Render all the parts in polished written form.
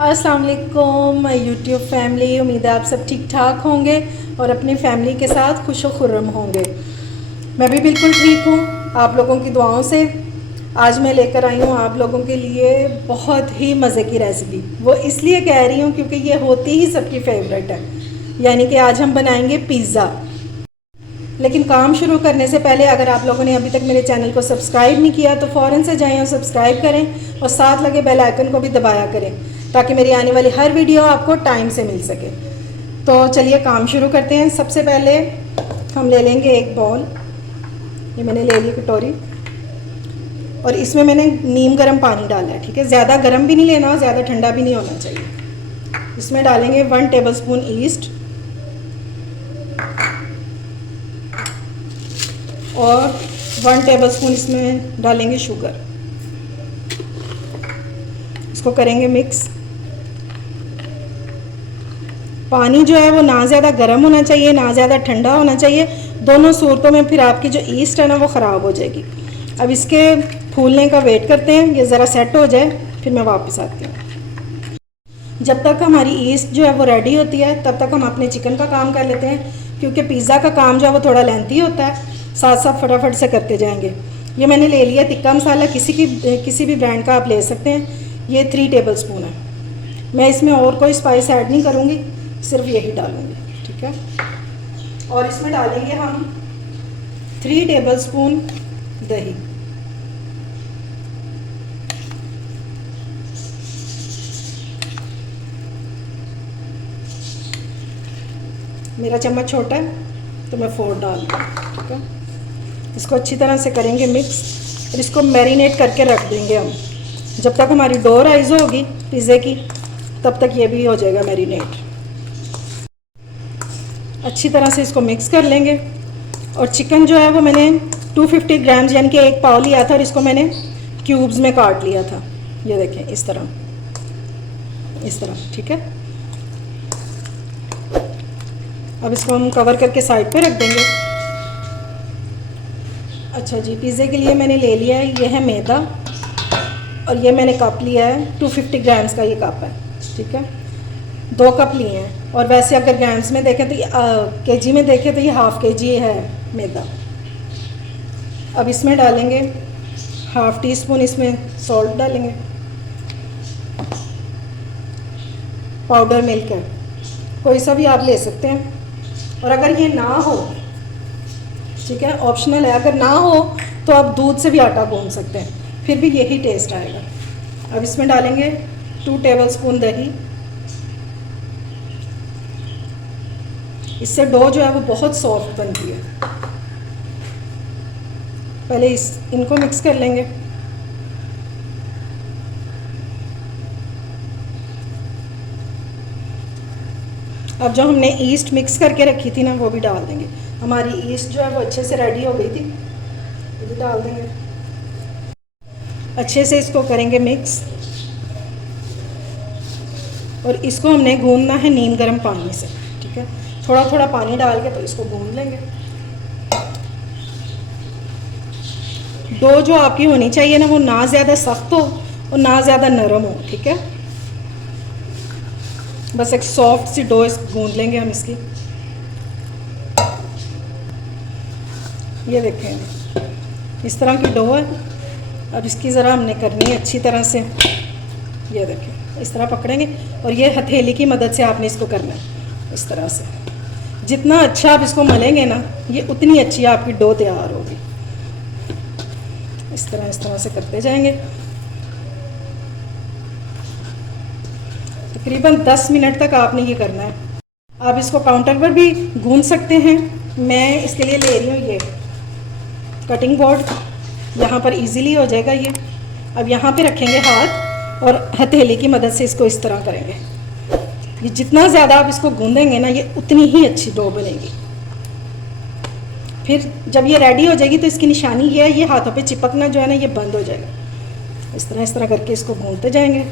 अस्सलाम वालेकुम YouTube family. उम्मीद है आप सब ठीक ठाक होंगे और अपनी फैमिली के साथ खुश व खुर्रम होंगे। मैं भी बिल्कुल ठीक हूँ आप लोगों की दुआओं से। आज मैं लेकर आई हूँ आप लोगों के लिए बहुत ही मज़े की रेसिपी। वो इसलिए कह रही हूँ क्योंकि ये होती ही सबकी फेवरेट है, यानी कि आज हम बनाएंगे पिज़्ज़ा। लेकिन काम शुरू करने से पहले अगर आप लोगों ने अभी तक मेरे चैनल को सब्सक्राइब नहीं किया तो फ़ौरन से जाएं और सब्सक्राइब करें और साथ लगे बेल आइकन को भी दबाया करें ताकि मेरी आने वाली हर वीडियो आपको टाइम से मिल सके। तो चलिए काम शुरू करते हैं। सबसे पहले हम ले लेंगे एक बाउल, ये मैंने ले ली कटोरी, और इसमें मैंने नीम गर्म पानी डाला है। ठीक है, ज़्यादा गर्म भी नहीं लेना और ज़्यादा ठंडा भी नहीं होना चाहिए। इसमें डालेंगे 1 टेबलस्पून ईस्ट और 1 टेबलस्पून इसमें डालेंगे शुगर। इसको करेंगे मिक्स। पानी जो है वो ना ज़्यादा गर्म होना चाहिए ना ज़्यादा ठंडा होना चाहिए, दोनों सूरतों में फिर आपकी जो ईस्ट है ना वो ख़राब हो जाएगी। अब इसके फूलने का वेट करते हैं, ये ज़रा सेट हो जाए फिर मैं वापस आती हूँ। जब तक हमारी ईस्ट जो है वो रेडी होती है तब तक हम अपने चिकन का काम कर लेते हैं, क्योंकि पिज़्ज़ा का काम जो है वो थोड़ा लेंथी होता है, साथ साथ फटाफट से करते जाएंगे। ये मैंने ले लिया टिक्का मसाला, किसी भी ब्रांड का आप ले सकते हैं। ये 3 टेबलस्पून है। मैं इसमें और कोई स्पाइस ऐड नहीं करूँगी, सिर्फ यही डालूँगी। ठीक है, और इसमें डालेंगे हम 3 टेबलस्पून दही। मेरा चम्मच छोटा है तो मैं 4 डाल दूँ। ठीक है, इसको अच्छी तरह से करेंगे मिक्स और इसको मैरिनेट करके रख देंगे हम। जब तक हमारी डो राइज होगी पिज़्ज़े की तब तक ये भी हो जाएगा मैरिनेट। अच्छी तरह से इसको मिक्स कर लेंगे। और चिकन जो है वो मैंने 250 ग्राम्स यानी कि 1 पाव लिया था और इसको मैंने क्यूब्स में काट लिया था। ये देखें इस तरह। ठीक है, अब इसको हम कवर करके साइड पे रख देंगे। अच्छा जी, पिज़्ज़े के लिए मैंने ले लिया है, ये है मैदा, और ये मैंने कप लिया है 250 ग्राम्स का ये कप है। ठीक है, 2 कप लिए हैं, और वैसे अगर ग्राम्स में देखें तो ये केजी में देखें तो ये हाफ़ केजी है मैदा। अब इसमें डालेंगे 1/2 टीस्पून इसमें सॉल्ट डालेंगे। पाउडर मिल्क है, कोई सा भी आप ले सकते हैं। और अगर ये ना हो, ठीक है, ऑप्शनल है, अगर ना हो तो आप दूध से भी आटा गूंद सकते हैं, फिर भी यही टेस्ट आएगा। अब इसमें डालेंगे 2 टेबलस्पून दही। इससे डो जो है वो बहुत सॉफ्ट बनती है। पहले इनको मिक्स कर लेंगे। अब जो हमने ईस्ट मिक्स करके रखी थी ना वो भी डाल देंगे। हमारी ईस्ट जो है वो अच्छे से रेडी हो गई थी, ये भी डाल देंगे। अच्छे से इसको करेंगे मिक्स, और इसको हमने गूंदना है नीम गर्म पानी से। ठीक है, थोड़ा थोड़ा पानी डाल के तो इसको गूंद लेंगे। डो जो आपकी होनी चाहिए ना वो ना ज़्यादा सख्त हो और ना ज़्यादा नरम हो। ठीक है, बस एक सॉफ्ट सी डो गूंद लेंगे हम इसकी। ये देखें इस तरह की डो है। अब इसकी ज़रा हमने करनी है अच्छी तरह से। ये देखें इस तरह पकड़ेंगे, और ये हथेली की मदद से आपने इसको करना है इस तरह से। जितना अच्छा आप इसको मलेंगे ना ये उतनी अच्छी आपकी डो तैयार होगी। इस तरह से करते जाएंगे। तकरीबन 10 मिनट तक आपने ये करना है। आप इसको काउंटर पर भी गूंद सकते हैं। मैं इसके लिए ले रही हूँ ये कटिंग बोर्ड, यहाँ पर इजीली हो जाएगा ये। अब यहाँ पे रखेंगे हाथ और हथेली की मदद से इसको इस तरह करेंगे। ये जितना ज़्यादा आप इसको गूंदेंगे ना ये उतनी ही अच्छी डो बनेगी। फिर जब ये रेडी हो जाएगी तो इसकी निशानी ये है, ये हाथों पे चिपकना जो है ना ये बंद हो जाएगा। इस तरह करके इसको गूंदते जाएंगे।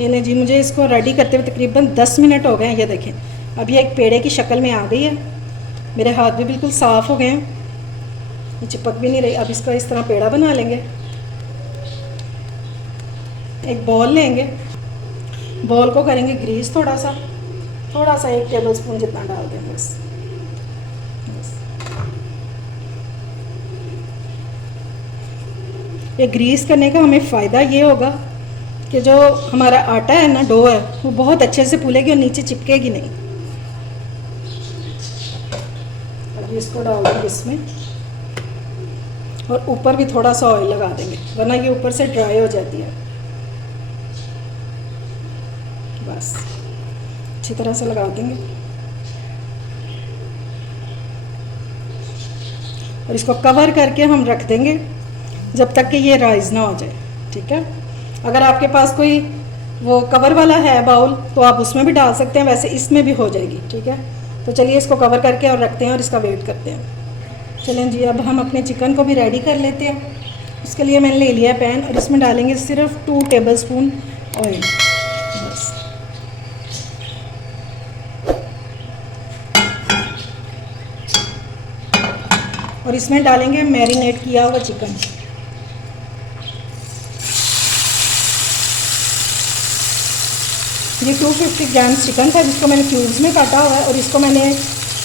ये नहीं जी, मुझे इसको रेडी करते हुए तकरीबन 10 मिनट हो गए हैं। ये देखें अब ये एक पेड़े की शक्ल में आ गई है। मेरे हाथ भी बिल्कुल साफ़ हो गए हैं। ये चिपक भी नहीं रही। अब इसका इस तरह पेड़ा बना लेंगे। एक बॉल लेंगे, बॉल को करेंगे ग्रीस, थोड़ा सा 1 टेबलस्पून जितना डाल देंगे बस। ये ग्रीस करने का हमें फ़ायदा ये होगा कि जो हमारा आटा है ना, डो है, वो बहुत अच्छे से फूलेगी और नीचे चिपकेगी नहीं। अब इसको डाल देंगे इसमें और ऊपर भी थोड़ा सा ऑयल लगा देंगे, वरना ये ऊपर से ड्राई हो जाती है। बस अच्छी तरह से लगा देंगे और इसको कवर करके हम रख देंगे जब तक कि ये राइज़ ना हो जाए। ठीक है, अगर आपके पास कोई वो कवर वाला है बाउल तो आप उसमें भी डाल सकते हैं, वैसे इसमें भी हो जाएगी। ठीक है, तो चलिए इसको कवर करके और रखते हैं और इसका वेट करते हैं। चलें जी, अब हम अपने चिकन को भी रेडी कर लेते हैं। उसके लिए मैंने ले लिया पैन और इसमें डालेंगे सिर्फ 2 टेबलस्पून ऑयल बस। और इसमें डालेंगे मैरिनेट किया हुआ चिकन। ये 250 ग्राम्स चिकन था जिसको मैंने क्यूब्स में काटा हुआ है और इसको मैंने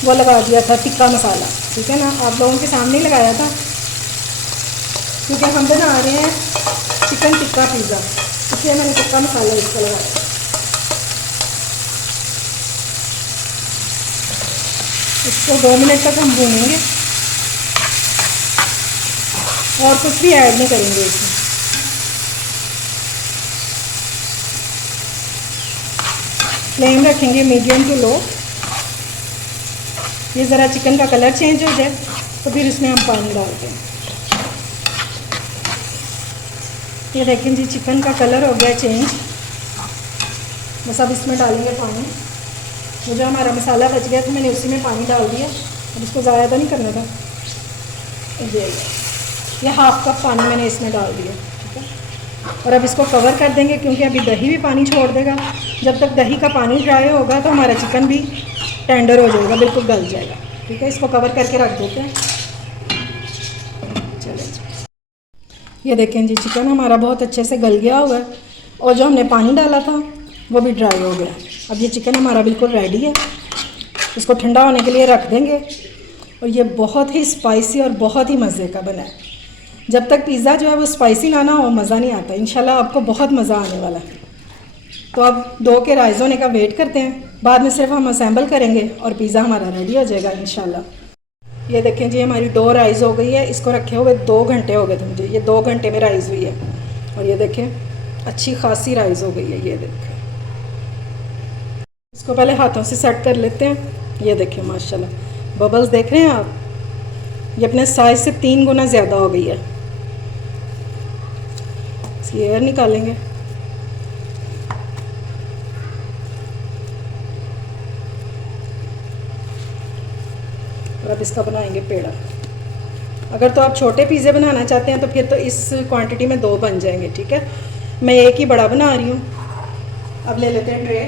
वो लगा दिया था टिक्का मसाला। ठीक है ना, आप लोगों के सामने ही लगाया था क्योंकि हम बना रहे हैं चिकन टिक्का पिज़्ज़ा, इसलिए मैंने टिक्का मसाला इसको लगाया। इसको 2 मिनट तक हम भूनेंगे और कुछ भी ऐड नहीं करेंगे इसमें। फ्लेम रखेंगे मीडियम टू लो। ये ज़रा चिकन का कलर चेंज हो जाए तो फिर इसमें हम पानी डालते हैं। ये देखें जी, चिकन का कलर हो गया चेंज। बस अब इसमें डालेंगे पानी। वो जो हमारा मसाला बच गया था मैंने उसी में पानी डाल दिया। अब इसको ज़्यादा तो नहीं करना था। ये हाफ कप पानी मैंने इसमें डाल दिया। ठीक है, और अब इसको कवर कर देंगे क्योंकि अभी दही भी पानी छोड़ देगा। जब तक दही का पानी ड्राई होगा तो हमारा चिकन भी टेंडर हो जाएगा, बिल्कुल गल जाएगा। ठीक है, इसको कवर करके रख देते हैं। चलिए, ये देखें जी, चिकन हमारा बहुत अच्छे से गल गया हुआ है और जो हमने पानी डाला था वो भी ड्राई हो गया। अब ये चिकन हमारा बिल्कुल रेडी है। इसको ठंडा होने के लिए रख देंगे और ये बहुत ही स्पाइसी और बहुत ही मज़े का बना है। जब तक पिज़्ज़ा जो है वो स्पाइसी ना हो मज़ा नहीं आता। इंशाल्लाह आपको बहुत मज़ा आने वाला है। तो अब डो के राइज़ होने का वेट करते हैं, बाद में सिर्फ हम असेंबल करेंगे और पिज़्ज़ा हमारा रेडी हो जाएगा इंशाल्लाह। ये देखें जी, हमारी डो राइज़ हो गई है। इसको रखे हुए 2 घंटे हो गए थे मुझे। ये 2 घंटे में राइज़ हुई है और ये देखें अच्छी खासी राइज़ हो गई है। ये देखें, इसको पहले हाथों से सेट कर लेते हैं। ये देखें माशाल्लाह बबल्स देख रहे हैं आप, ये अपने साइज़ से 3 गुना ज़्यादा हो गई है। इसकी एयर निकालेंगे। और अब इसका बनाएंगे पेड़ा। अगर तो आप छोटे पिज़्ज़े बनाना चाहते हैं तो फिर तो इस क्वांटिटी में 2 बन जाएंगे। ठीक है, मैं एक ही बड़ा बना रही हूँ। अब ले लेते हैं ट्रे।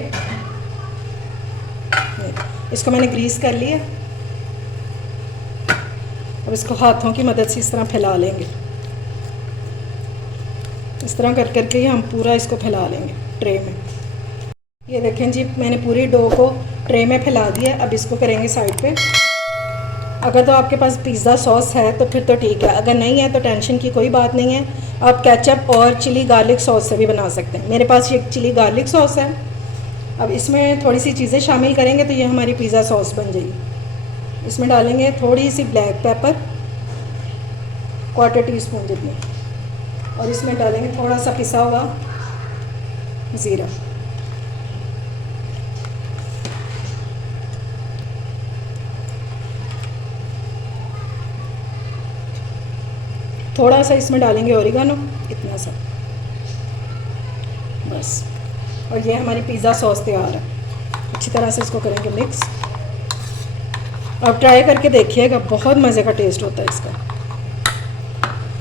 इसको मैंने ग्रीस कर लिया। अब इसको हाथों की मदद से इस तरह फैला लेंगे। इस तरह कर करके ही हम पूरा इसको फैला लेंगे ट्रे में। ये देखें जी, मैंने पूरी डो को ट्रे में फैला दिया। अब इसको करेंगे साइड पे। अगर तो आपके पास पिज़्ज़ा सॉस है तो फिर तो ठीक है, अगर नहीं है तो टेंशन की कोई बात नहीं है। आप केचप और चिली गार्लिक सॉस से भी बना सकते हैं। मेरे पास ये चिली गार्लिक सॉस है। अब इसमें थोड़ी सी चीज़ें शामिल करेंगे तो ये हमारी पिज़्ज़ा सॉस बन जाएगी। इसमें डालेंगे थोड़ी सी ब्लैक पेपर, 1/4 टीस्पून जितनी, और इसमें डालेंगे थोड़ा सा पिसा हुआ ज़ीरा। थोड़ा सा इसमें डालेंगे ओरिगानो, इतना सा बस। और ये हमारी पिज़्ज़ा सॉस तैयार है। अच्छी तरह से इसको करेंगे मिक्स। अब ट्राई करके देखिएगा, बहुत मज़े का टेस्ट होता है इसका।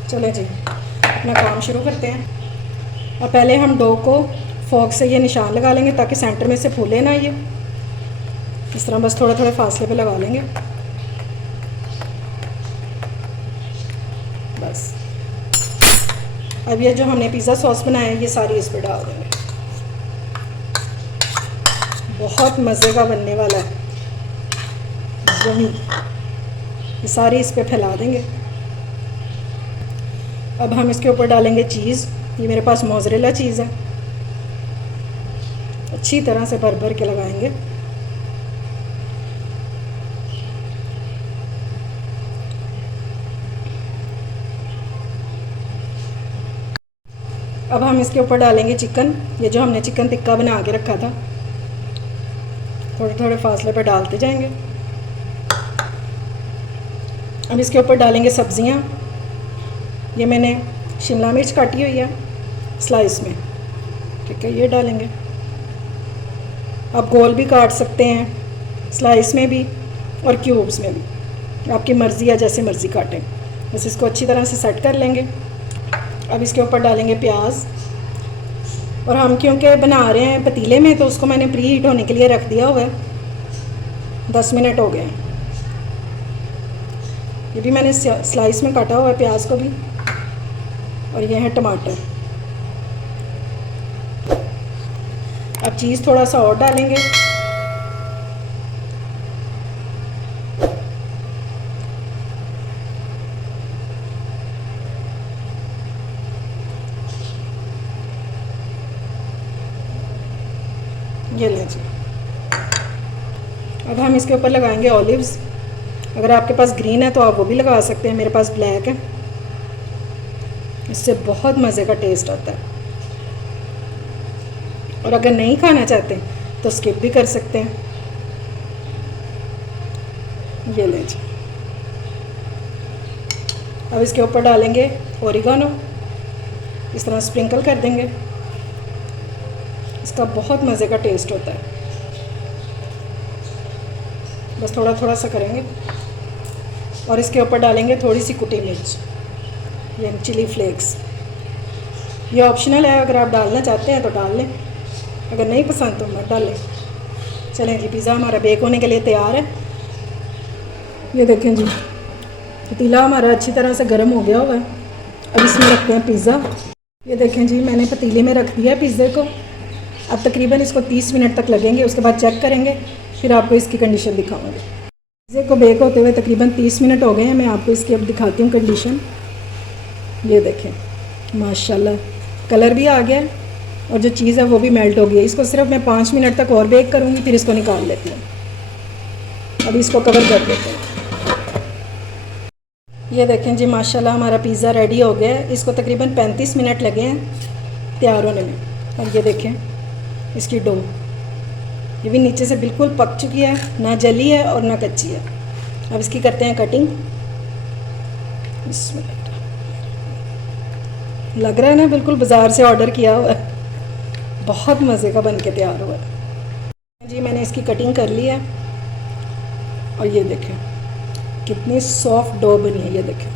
चलें जी, अपना काम शुरू करते हैं। और पहले हम डो को फोक से ये निशान लगा लेंगे ताकि सेंटर में से फूले ना। ये इस तरह बस थोड़ा थोड़ा फासले पे लगा लेंगे। बस अब ये जो हमने पिज़्ज़ा सॉस बनाया है ये सारी इस पर डाल देंगे। बहुत मज़े का बनने वाला है, यम्मी। ये सारी इस पर फैला देंगे। अब हम इसके ऊपर डालेंगे चीज़। ये मेरे पास मोज़रेला चीज़ है, अच्छी तरह से भर भर के लगाएंगे। अब हम इसके ऊपर डालेंगे चिकन। ये जो हमने चिकन टिक्का बना के रखा था, थोड़े थोड़े फासले पर डालते जाएंगे। अब इसके ऊपर डालेंगे सब्ज़ियाँ। ये मैंने शिमला मिर्च काटी हुई है स्लाइस में, ठीक है, ये डालेंगे। आप गोल भी काट सकते हैं, स्लाइस में भी और क्यूब्स में भी, आपकी मर्ज़ी है, जैसे मर्ज़ी काटें। बस इसको अच्छी तरह से सेट कर लेंगे। अब इसके ऊपर डालेंगे प्याज। और हम क्योंकि बना रहे हैं पतीले में, तो उसको मैंने प्री हीट होने के लिए रख दिया हुआ है। 10 मिनट हो गए हैं। ये भी मैंने स्लाइस में काटा हुआ है प्याज को भी। और ये है टमाटर। अब चीज़ थोड़ा सा और डालेंगे। ये लें जी। अब हम इसके ऊपर लगाएंगे ऑलिव्स। अगर आपके पास ग्रीन है तो आप वो भी लगा सकते हैं, मेरे पास ब्लैक है। इससे बहुत मज़े का टेस्ट आता है। और अगर नहीं खाना चाहते तो स्किप भी कर सकते हैं। ये लें जी। अब इसके ऊपर डालेंगे ओरिगानो, इस तरह स्प्रिंकल कर देंगे। इसका बहुत मज़े का टेस्ट होता है। बस थोड़ा थोड़ा सा करेंगे। और इसके ऊपर डालेंगे थोड़ी सी कुटी मिर्च, ये चिली फ्लेक्स। ये ऑप्शनल है, अगर आप डालना चाहते हैं तो डाल लें, अगर नहीं पसंद तो मत डालें। चलें जी, पिज़्ज़ा हमारा बेक होने के लिए तैयार है। ये देखें जी, पतीला हमारा अच्छी तरह से गर्म हो गया हुआ है। अब इसमें रखते हैं पिज़्ज़ा। ये देखें जी, मैंने पतीले में रख दिया पिज़्ज़े को। अब तकरीबन इसको 30 मिनट तक लगेंगे, उसके बाद चेक करेंगे, फिर आपको इसकी कंडीशन दिखाऊंगी। पिज़्ज़े को बेक होते हुए तकरीबन 30 मिनट हो गए हैं। मैं आपको इसकी अब दिखाती हूँ कंडीशन। ये देखें, माशाल्लाह कलर भी आ गया है और जो चीज़ है वो भी मेल्ट हो गई है। इसको सिर्फ मैं 5 मिनट तक और बेक करूँगी, फिर इसको निकाल लेती हूँ। अभी इसको कवर कर देते हैं। ये देखें जी, माशाल्लाह हमारा पिज़्ज़ा रेडी हो गया है। इसको तकरीबन 35 मिनट लगे हैं तैयार होने में। और ये देखें इसकी डो, ये भी नीचे से बिल्कुल पक चुकी है, ना जली है और ना कच्ची है। अब इसकी करते हैं कटिंग। लग रहा है ना बिल्कुल बाज़ार से ऑर्डर किया हुआ है। बहुत मज़े का बन के तैयार हुआ है जी। मैंने इसकी कटिंग कर ली है और ये देखें कितनी सॉफ्ट डो बनी है। ये देखें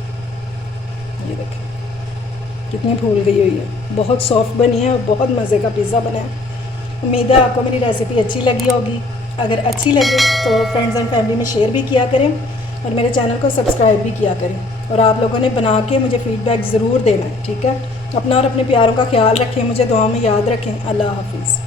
कितनी फूल गई हुई है, बहुत सॉफ्ट बनी है और बहुत मज़े का पिज़्ज़ा बना है। उम्मीद है आपको मेरी रेसिपी अच्छी लगी होगी। अगर अच्छी लगे तो फ्रेंड्स एंड फैमिली में शेयर भी किया करें और मेरे चैनल को सब्सक्राइब भी किया करें। और आप लोगों ने बना के मुझे फ़ीडबैक ज़रूर देना है, ठीक है। अपना और अपने प्यारों का ख्याल रखें, मुझे दुआ में याद रखें। अल्लाह हाफिज़।